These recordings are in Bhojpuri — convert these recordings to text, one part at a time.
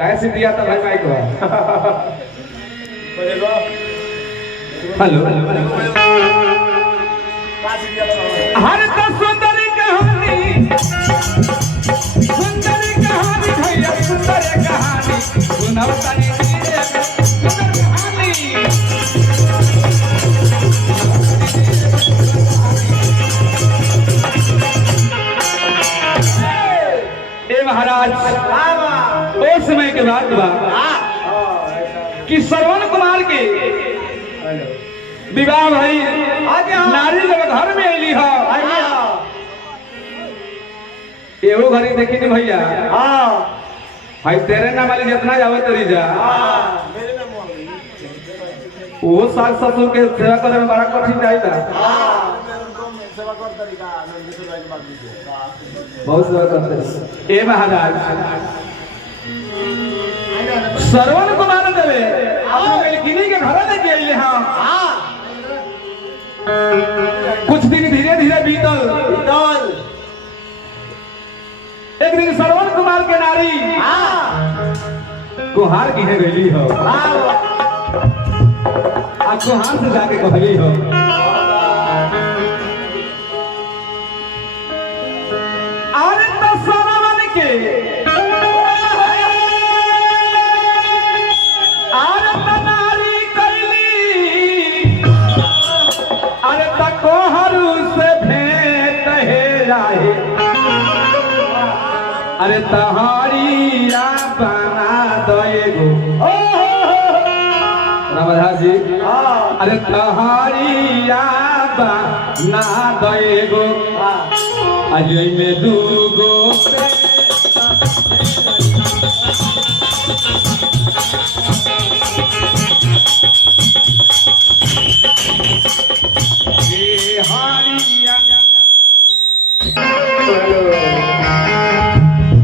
कैसे दिया था भाई माइक हेलो हर तो सुंदरी कहानी भैया सुंदर कहानी सुनाओ तनी सुंदर कहानी ए महाराज उस समय के बाद कि श्रवण कुमार के विवाह भाई नारी जब घर में अली हो एहो घरी देखी नहीं भैया भाई तेरे नाम वाली जितना जावे तेरी जा वो सास ससुर के सेवा करे में बड़ा कठिन जाएगा बहुत सेवा करते ए महाराज श्रवण कुमार देवे अपने गिनी के घर में गए हां कुछ दिन धीरे धीरे बीतल एक दिन श्रवण कुमार के नारी कुहार गिने गई हो आ कुहार से जाके कहली हो अरे तो श्रवण के अरे तो नारी कैली अरे तो कोहरू से भेंट हे राहे अरे तहारिया बना देगो रामधार जी अरे तहारिया बना देगो अजय में दूगो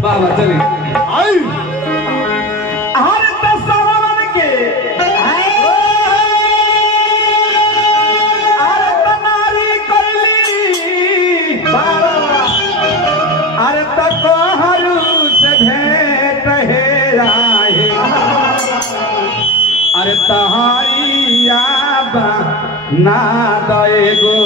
बाबा चलिए हर तो श्रवण के अरे तो नारी कैली अरे तो कोहरू से भेंट हे राहे अरे तहारिया बना देगो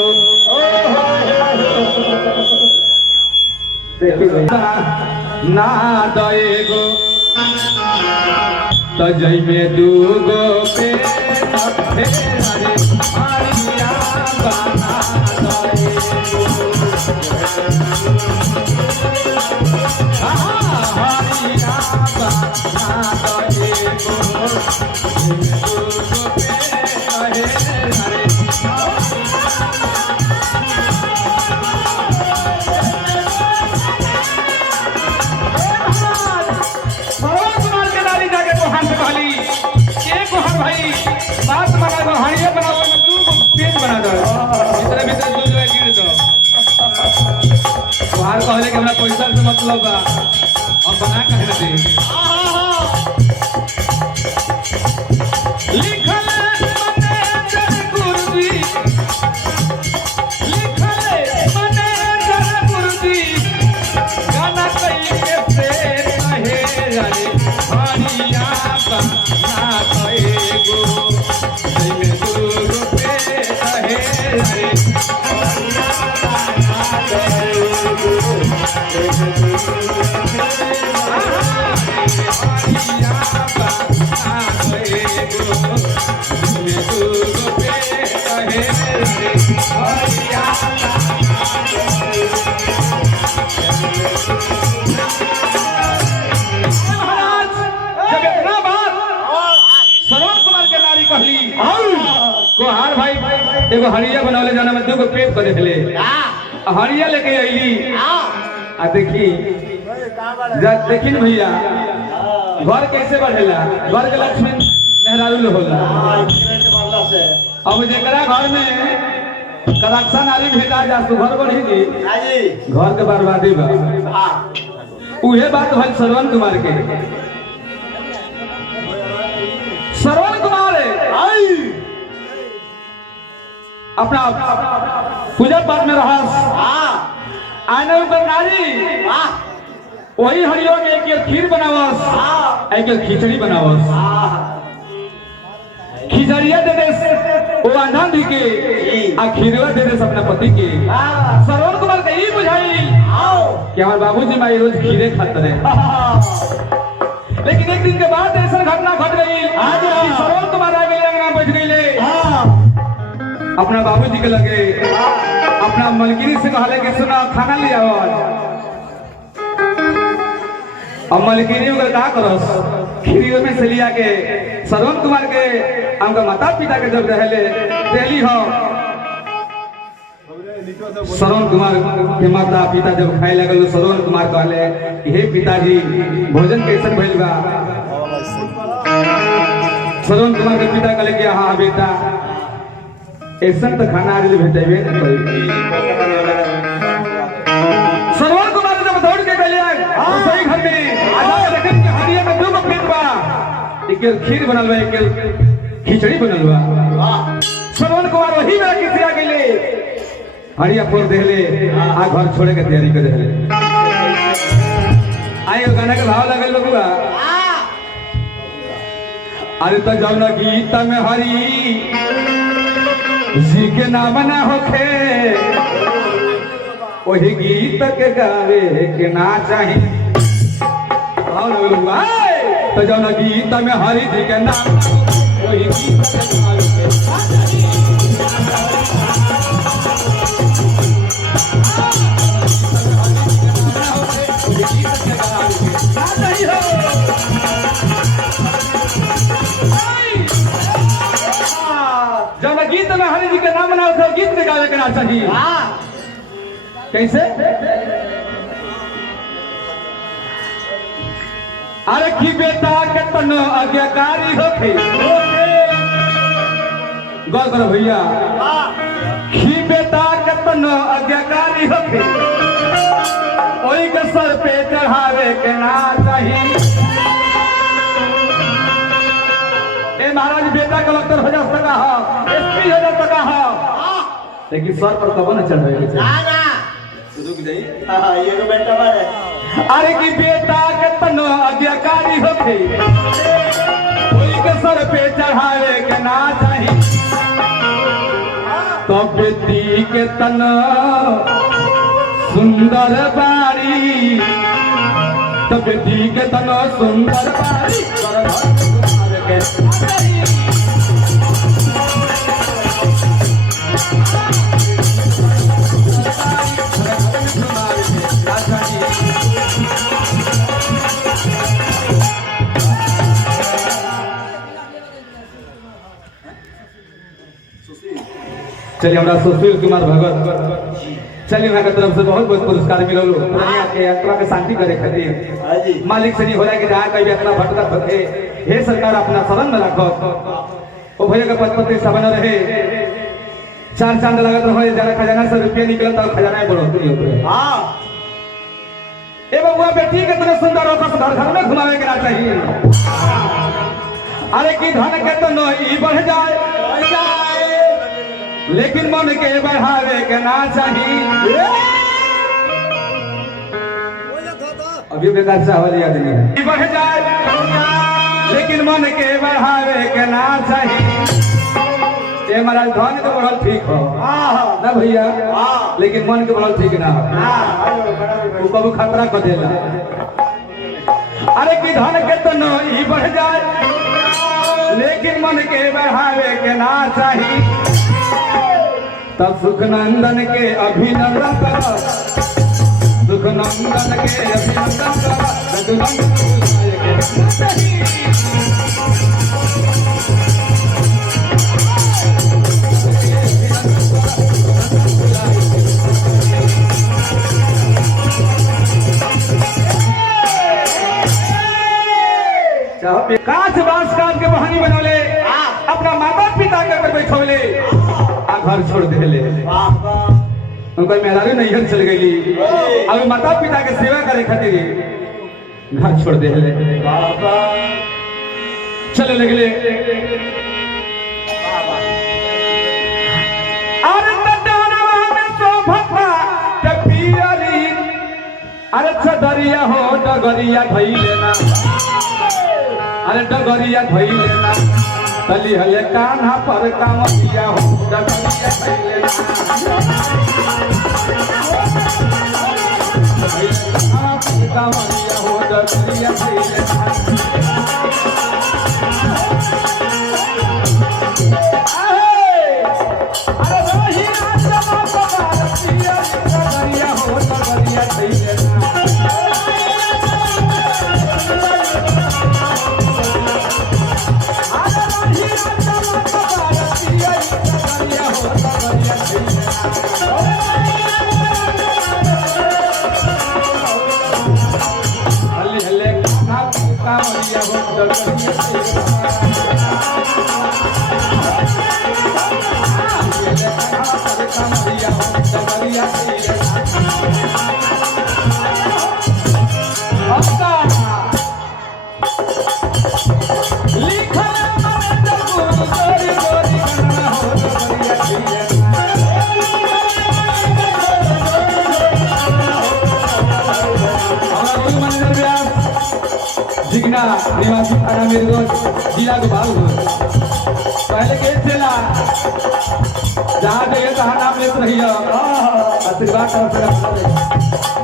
ना देगो तो जय में दूगो पे अरे हरिया बना देगो हरिया बना देगो दूगो पे अरे भाई बात बना दो हड़िया बनाओ में तू पेट बना दो इतने भीतर दूध में गिर दो बाहर कहले कि हमरा पैसा से मतलब बा हम बना के दे लिखल मैनेजर गुरुजी लिखल मैनेजर गुरुजी गाना कई के से कहे रे हरिया बना देगो जय में दूगो पे रहे रे हरिया बना देगो हरिया बना देगो जय में दूगो पे रहे रे हरिया कहली कोहार भाई एगो हरिया बनौले जाना में दूगो पेट कर देले हरिया लेके आईली आ देखी जब देखी भैया घर कैसे बढ़ेला घर के लक्ष्मी मेहरारू होला अब जेकरा घर में कलाक्षा नारी भेटा जा तो घर बढ़ेगी घर के बर्बादी बा उहे बात भाई श्रवण कुमार के श्रवण कुमार अपना पूजा पाठ में रहा आने ऊपर नारी वही हरियो में एक खीर बनावस, एक खिचड़ी बनावस। खिचड़िया दे दे वो आनंद के, आ खीरवा दे दे अपना पति के। श्रवण कुमार का यही बुझाई कि हमारे बाबूजी माई रोज खीरे खाते रहे। लेकिन एक दिन के बाद ऐसा घटना घट गई, श्रवण कुमार आ गए, अंगना बैठ गए, अपना बाबूजी के लगे, अपना मलकिनी से कहले कि सुना खाना ले आओ। अब मलकिनी अगर का करस, खीरियों में से लिया के श्रवण कुमार के हमका माता पिता के जब रहले देली हो। श्रवण कुमार के माता पिता जब खाए लगल, श्रवण कुमार कहले कि हे पिताजी भोजन कैसन भइल बा। श्रवण कुमार के पिता कहले कि हाँ बेटा ऐसा तो खाना आज भेटेबे न करी। श्रवण कुमार जब दौड़ के गए सही घर में, आजा देखन के हरिया में दो प्लेट बा, एक खीर बनल बा, एक खिचड़ी बनल बा। श्रवण कुमार वही में किसी आ गए, हरिया फोड़ देले, आ घर छोड़े के तैयारी कर देले। आए गाना के भाव लगल लोगुआ, अरे तो जौन गीत में हरी जी के नाम ना होखे, वही गीत के गावे के ना चाही। तो जौन गीत में हरि जी के नाम, वही गीत के गावे के ना चाही। जब गीत में हरि जी के नाम ना हो, गीत के गावे के ना चाहिए। कैसे? अरे की बेटा के तन आज्ञाकारी होखे, गौर करो भैया, की बेटा के तन आज्ञाकारी होखे, ओई के सर पे चढ़ावे के ना चाहिए। महाराज बेटा कलेक्टर हो जा सका हो, एसपी हो जा सका हो, लेकिन सर पर कब न चढ़ रुक जाइए। ये बेटा है, अरे की बेटा के तनो आज्ञाकारी होखे, कोई के सर पे चढ़ावे के ना चाहिए। तो बेटी के तनो सुंदर बारी, तो बेटी के तनो सुंदर बारी, चलिए हमारा सुशील कुमार भगत, चलिए वहाँ की तरफ से बहुत बहुत पुरस्कार मिलो के यात्रा के शांति करे खातिर। मालिक से नहीं हो रहा कि जहाँ कहीं यात्रा भटका भटके, हे सरकार अपना शरण में रखो। ओ भैया का पति सवन रहे, चार चांद लगत रहे, जरा खजाना से रुपया निकला तो खजाना बढ़ोतरी होते। ए बबुआ बेटी के तरह सुंदर होकर घर घर में घुमावे के ना चाहिए। अरे की धन के तो नहीं बढ़ जाए, लेकिन मन के बढ़ावे के ना चाहिए। अभी बेकार चावल आदमी है, बढ़ जाए लेकिन मन के बढ़ावे के ना चाहिए। ये महाराज धन के बढ़ल ठीक हो ना भैया, लेकिन मन के बढ़ल ठीक ना हो, कभी खतरा कर देला। अरे की धन के तो नहीं बढ़ जाए, लेकिन मन के बढ़ावे के ना चाहिए। तब सुखनंदन के अभिनंदन करो, सुखनंदन के अभिनंदन करो, कांच बांस काट के बहानी बनौले, अपना माता पिता के ऊपर बैठौले, आ घर छोड़ देले। उनका मेहरारू नैहर चल गई, अब माता पिता के सेवा करे खातिर घर छोड़ देले। चले लगले अरे छदरिया हो डगरिया धई लेना अरे डगरिया धई लेना तली हले कान्हा पर कामरिया हो डगरिया धई लेना कामरिया हो डगरिया धई लेना जिगना निवासी थाना मीरगंज जिला गोपालगंज पहले के चला जहाँ जाइए तहाँ नाम लेते रहिए आशीर्वाद तरफ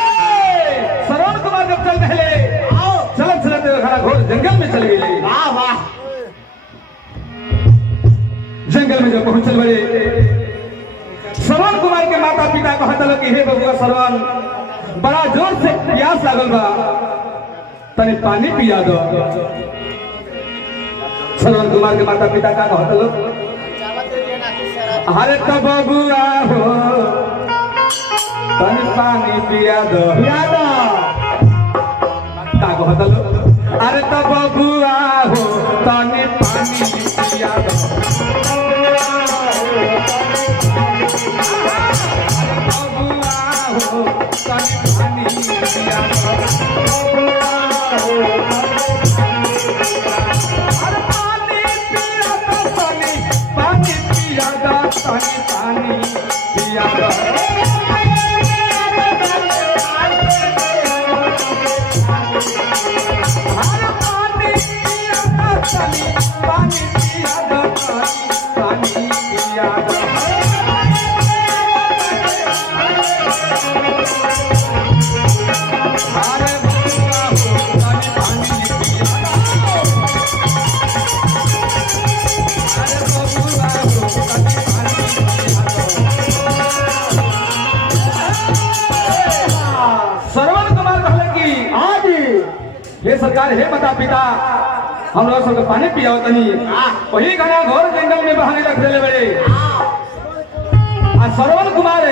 श्रवण कुमार जब चल रहे चलत चलते घोर जंगल में चल गए जंगल में जब पहुंचल बड़े श्रवण कुमार के माता पिता कहत कि हे बबुआ श्रवण बड़ा जोर से प्यास लागल बा तनी पानी पिया दो श्रवण कुमार के माता पिता का कहत अरे तो बबुआ हो तनी पानी पिया दो का कहत अरे तो बबुआ हो तनी पानी पिया दो बबुआ हो तनी पानी पिया दो अरे पानी पिया दो पानी पिया दो पानी पिया दो हे सरकार हे माता पिता हम लोग सबको पानी पिया तनी वही घना घोर जंगल में बहाने रख देले बड़े आ श्रवण कुमार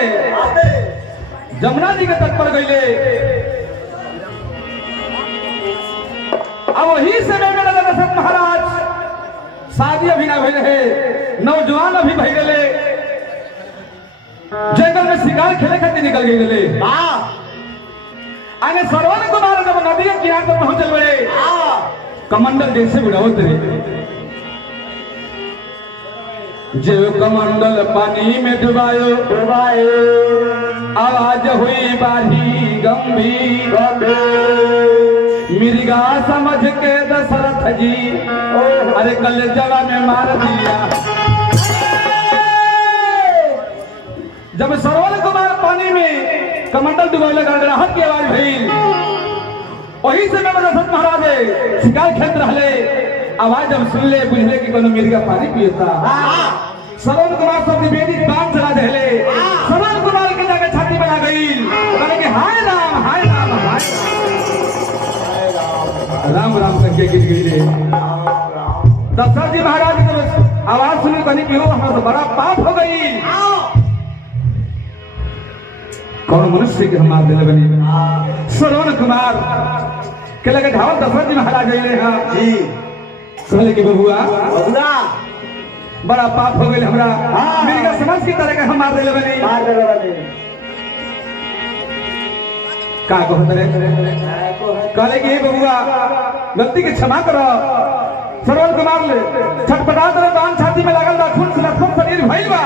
जमुना जी के तट पर गईले अब वही समय में दशरथ महाराज शादी अभी ना भई रहे नौजवान अभी भई रहे जंगल में शिकार खेले खातिर निकल गए आगे श्रवण कुमार जब नदी के किनारे पर पहुंचल बड़े कमंडल जैसे बुढ़ावत रहे जो कमंडल पानी में डुबायो आवाज हुई बारी गंभीर मिर्गा समझ के दशरथ जी अरे कल जवा में मार दिया जब श्रवण कुमार पानी में कमंडल डुबाने का राहत की आवाज भई वही से मैं दशरथ महाराज शिकार खेत रहले आवाज जब सुन ले बुझले कि कोनो मिर्गा पानी पियता श्रवण कुमार सब निवेदित बाण चला देले श्रवण कुमार के जाके छाती बना गई कहले कि हाय राम हाय राम हाय राम राम करके गिर गई दशरथ जी महाराज जब आवाज सुनी कहनी कि हमारा तो बड़ा पाप हो गई कौन मनुष्य के हम मार दिले बनी श्रवण कुमार के लगे धावल दशरथ जी महाराज आइले हां जी कहले कि बबुआ बबुआ बड़ा पाप हो गइल हमरा मिर्गा समाज की तरह के हम मार देले बनी का कहत रे कहले कि बबुआ गलती के क्षमा करो सरवन को मार ले छटपटा तेरे बाण छाती में लागल बा खून से लथपथ शरीर भइल बा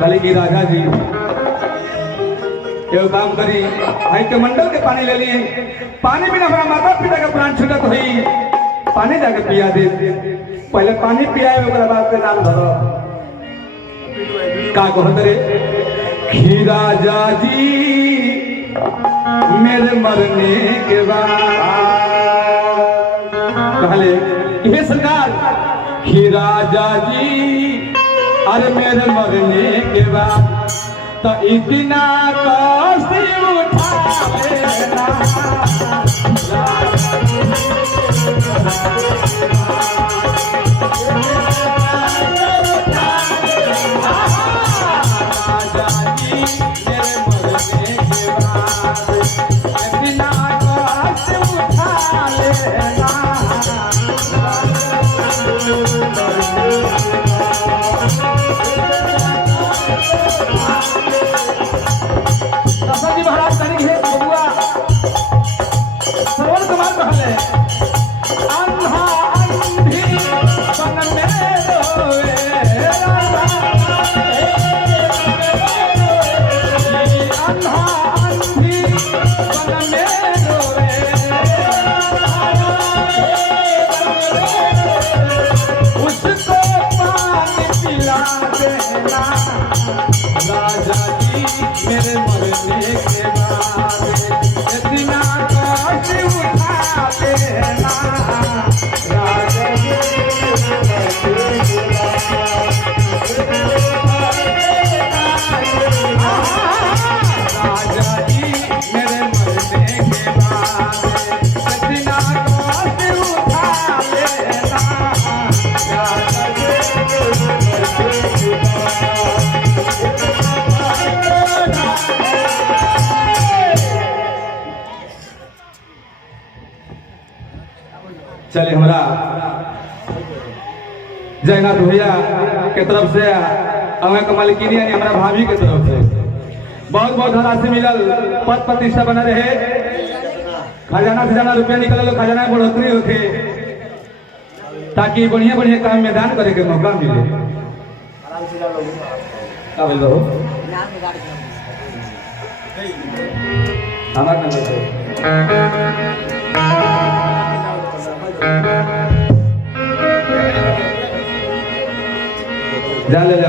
कहले कि राजा जी एगो काम करी भाई के मंडल के पानी ले लिए पानी बिना हमारा माता पिता का प्राण छूटत हुई पानी जाके पिया दे पहले पानी पियाए ओकरा बाद के नाम धरो का कहत रे खीरा जाजी मेरे मरने के बाद कहले हे सरकार खीरा जाजी अरे मेरे मरने के बाद तो इतना कष्ट उठा लेना दशरथ जी महाराज कहने हे बबुआ श्रवण कुमार कहले अंधा अंधी बन में रोए अंधा अंधी बन में रोए उसको पानी पिला देना राजा जी मेरे मरने के बाद इतना कष्ट उठा देना राजा जी राजा जी मेरे मरने के बाद इतना कष्ट उठा देना राजा चले हमरा जयनाथ भैया के तरफ से हमें कमलकिनी यानी हमारा भाभी के तरफ से बहुत बहुत धनराशि मिलल पद प्रतिष्ठा बना रहे खजाना से रुपया निकल खजाना बढ़ोतरी होके ताकि बढ़िया बढ़िया काम मैदान करे के मौका मिले जा ले जा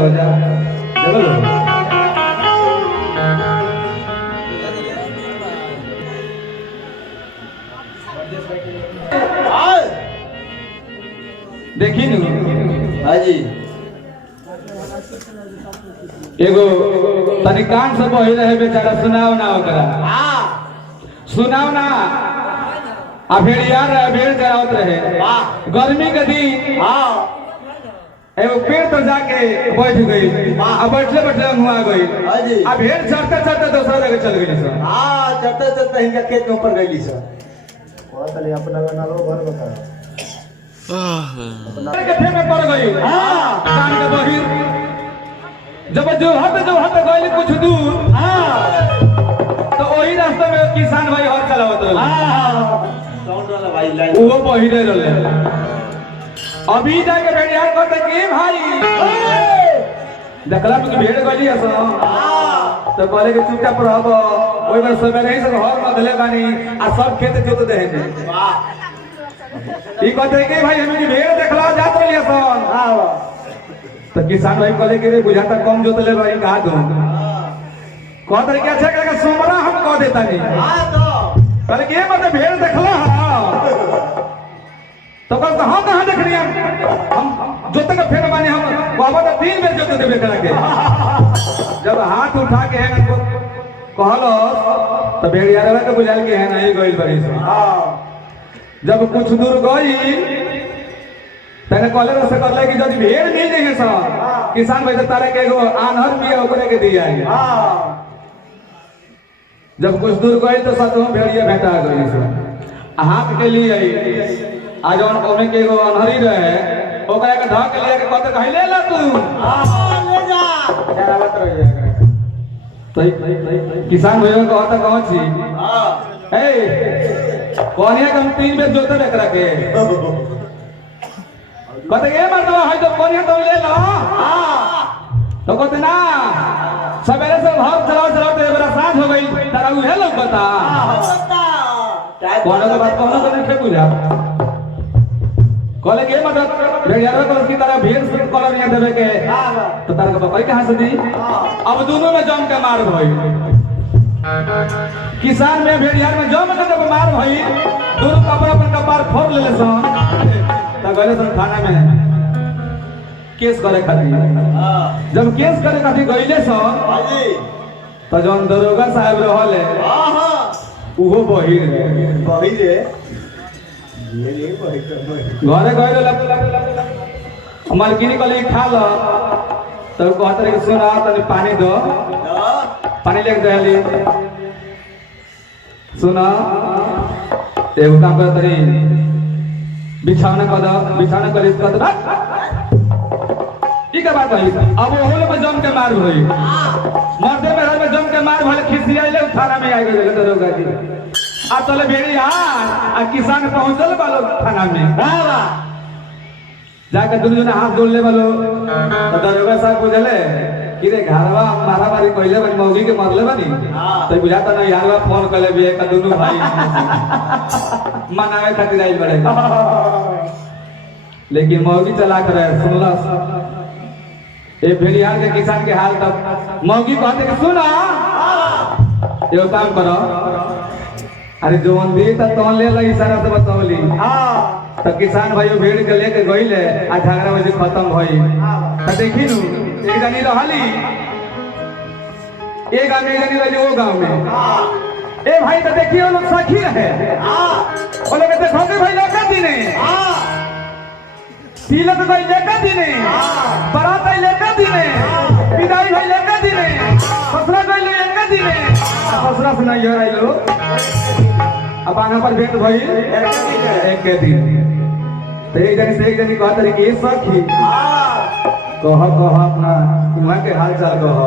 देखी हाजी एगो तनी कान से बही रहे बेचारा सुनाओ ना ओकरा सुनाओ ना अभेड़िया अभेड़ करावत रहे गर्मी के दिन एगो पेड़ पर जाके बैठ गई अब बैठले बैठले मुआ गई अब भेड़ चढ़ते चढ़ते दूसरा जगह चल गई सर चढ़ते चढ़ते इनका खेत के ऊपर गई सर अपना घर बता खेत में पड़ गई कान के बहिर जब जो हट गई कुछ दूर तो वही रास्ते में किसान भाई हर चलावत रहे वो बहिरे रहे अभी जाके भेड़िया कहते कि भाई देखला कि भेड़ गली हस तो कहले कि चुपचाप रहब ओइ बार समय नहीं से हर बदले बानी आ सब खेत जोत दे दे ई कहते कि भाई हम की भेड़ देखला जात रही हस तो किसान भाई कहले कि रे बुझाता कम जोतले भाई कहा दो कहते कि अच्छा का सोमरा हम कह देता नहीं हां तो कहले कि मतलब भेड़ देखला तो बस हम कहाँ देख रही हम जोते का फेर बानी हम बाबा तो 3 बेर जोते देबे करा के जब हाथ उठा के है ना कहलो तो भेड़ियारवा के बुझाल के है नहीं गइल बड़ी से जब कुछ दूर गई तने कहले से कहले कि जब भेड़ मिल जाए सब किसान भाई तारे के एगो आनहर पिए ओकरे के दिया है जब कुछ दूर गई तो सातों भेड़िया भेटा गई से हाथ के लिए आ जौन ओमे के एगो अनहरी रहे ओकरा के ढक के लिए के कहते कहि ले ला तू ले जा डरावत रहिए तो किसान भैया कहता कौन छी हां ए कोनिया के हम 3 बेर जोते एकरा के कहते ए मर्दवा है तो कोनिया तो ले लो हां तो कहते ना सवेरे से भाव चलाओ चलाओ तो मेरा साथ हो गई तारा उहे लोग बता कोनो के बात कोनो के नहीं बुझा कहले के मतलब भेड़ियावा को उसकी तरह भीड़ से कलर नहीं देवे के तो तारा के बकई कहां से दी अब दोनों में जम के मार भई किसान में भेड़िया में जम के जब मार भई दोनों कपड़ा पर कपार फोड़ लेले सन त गले सन थाना में केस करे खातिर जब केस करे खातिर गइले सन हाजी त जौन दरोगा साहब रहले उहो बहिर रे ये बहिर घरे गए मालकिनी कहले खा लो तो कहते रहे कि सुना तनी पानी दो पानी लेके दहली सुना एगो काम कर तरी बिछावना कर ई का बात है अब ओहोले में जम के मार भई मर्दे में घर में जम के मार भले खिसियाइले थाना में आ गए दरोगा जी आ चले भेड़िया आ किसान पहुंचल बालो थाना में बाबा जाके दुनु जने हाथ जोड़ ले बालो तो दरोगा साहब बुझले कि रे घरवा मारा मारी कइले बनी मौगी के मारले बनी तो बुझाता ना यारवा फोन करले भी एक दुनु भाई मनावे खातिर आइल बड़े लेकिन मौगी चला कर सुनला ए भेड़िया के किसान के हाल तब मौगी कहते कि सुना एगो काम करो अरे जोन दी त तोन ले ला इशारा से बतावली तो किसान भाई भेड़ के लेके गइले आ झगड़ा बजे खत्म भई त देखी नु एक जनी रहली एक गांव में एक जनी रहली वो गांव में ए भाई तो देखियो लोग सखी रहे वो लोग देखो के भाई लगा दिने तिलक भाई लेका दिने बारात भाई लेका दिने विदाई भाई लेका दिने ससुरा भाई लेका दिने ससुरा से नहीं हो लो अब आगे पर भेंट भाई एक के दिन तो एक जनी से एक जनी कहता रही कि ये सखी कह अपना वहाँ के हाल चाल कह